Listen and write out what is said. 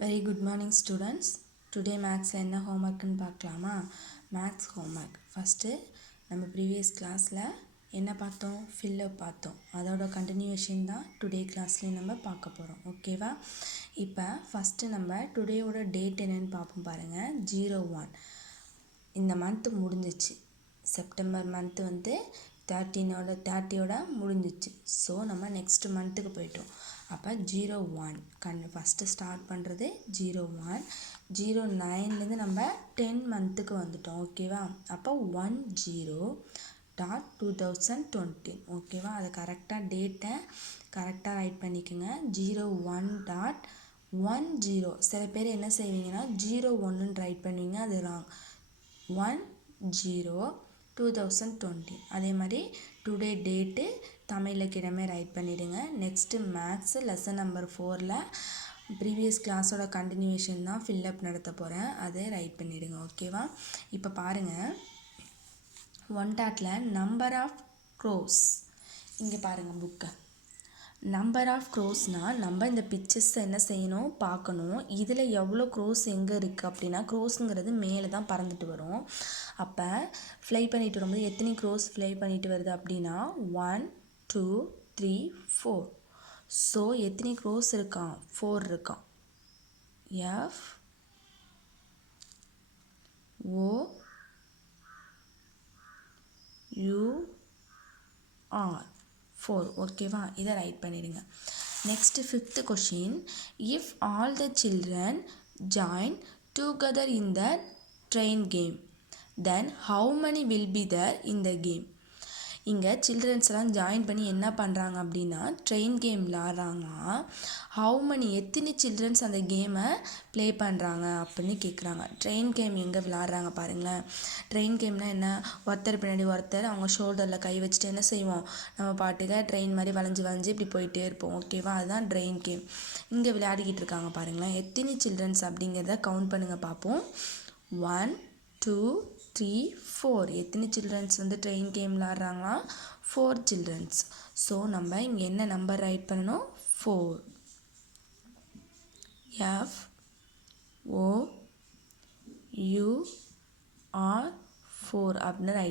Very good morning students. Today maths என்ன homeworkன்னு பார்க்கலாமா? Maths homework. First நம்ம previous classல என்ன பார்த்தோம்? Fill up பார்த்தோம். அதோட continuation தான் today classல நம்ம பார்க்க போறோம். ஓகேவா? இப்போ first நம்ம today ஓட date என்னன்னு பார்ப்போம் பாருங்க. 01. இந்த month முடிஞ்சிச்சு. செப்டம்பர் month வந்து 30யோட முடிஞ்சிச்சு. ஸோ நம்ம நெக்ஸ்ட் மந்த்துக்கு போயிட்டோம். அப்போ 01 ஃபஸ்ட்டு ஸ்டார்ட் பண்ணுறது 01 09லேருந்து நம்ம 10 மந்த்துக்கு வந்துட்டோம். ஓகேவா? அப்போ 10.2020 ஓகேவா? அதை கரெக்டாக டேட்டை கரெக்டாக ரைட் பண்ணிக்கோங்க. 01.10 சில பேர் என்ன செய்வீங்கன்னா 01ன்னு ரைட் பண்ணுவீங்க, அது ராங். 10/2020 அதே மாதிரி டுடே டேட்டு தமிழில் கிழமை ரைட் பண்ணிவிடுங்க. நெக்ஸ்ட்டு மேக்ஸு லெசன் நம்பர் 4ல் ப்ரீவியஸ் கிளாஸோட கண்டினியூஷன் தான் ஃபில்லப் நடத்த போகிறேன், அதை ரைட் பண்ணிவிடுங்க. ஓகேவா? இப்போ பாருங்கள், 1 நம்பர் ஆஃப் க்ரோஸ். இங்கே பாருங்கள் புக்கை. நம்பர் ஆஃப் க்ரோஸ்னால் நம்ம இந்த பிக்சர்ஸை என்ன செய்யணும், பார்க்கணும். இதில் எவ்வளோ க்ரோஸ் எங்கே இருக்குது அப்படின்னா, க்ரோஸுங்கிறது மேலே தான் பறந்துட்டு வரும். அப்போ ஃப்ளை பண்ணிட்டு வரும்போது எத்தனை க்ரோஸ் ஃப்ளை பண்ணிட்டு வருது அப்படின்னா 1 2 3 4. ஸோ எத்தனை க்ரோஸ் இருக்கான்? 4 இருக்கான். F O U R 4. ஓகேவா? இதை ரைட் பண்ணிடுங்க. Next 5th question. If all the children join together in the train game, then how many will be there in the game? இங்கே சில்ட்ரன்ஸ்லாம் ஜாயின் பண்ணி என்ன பண்ணுறாங்க அப்படின்னா ட்ரெயின் கேம் விளாட்றாங்க. ஹவு many எத்தனை children's அந்த கேமை ப்ளே பண்ணுறாங்க அப்படின்னு கேட்குறாங்க. ட்ரெயின் கேம் எங்கே விளாட்றாங்க பாருங்களேன். ட்ரெயின் கேம்னால் என்ன, ஒருத்தர் பின்னாடி ஒருத்தர் அவங்க ஷோல்டரில் கை வச்சுட்டு என்ன செய்வோம், நம்ம பாட்டுக்க ட்ரெயின் மாதிரி வளைஞ்சு இப்படி போயிட்டே இருப்போம். ஓகேவா? அதுதான் ட்ரெயின் கேம். இங்கே விளையாடிக்கிட்டு இருக்காங்க பாருங்களேன். எத்தனை சில்ட்ரன்ஸ் அப்படிங்கிறத கவுண்ட் பண்ணுங்கள் பார்ப்போம். 1 2 3 4. எத்தனை சில்ட்ரன்ஸ் வந்து ட்ரெயின் கேம் விளாட்றாங்களா? 4 சில்ட்ரன்ஸ். ஸோ நம்ம இங்கே என்ன நம்பர் ரைட் பண்ணணும்? 4. எஃப் ஓ யூ ஆர் 4 அப்படின்னு ரைட்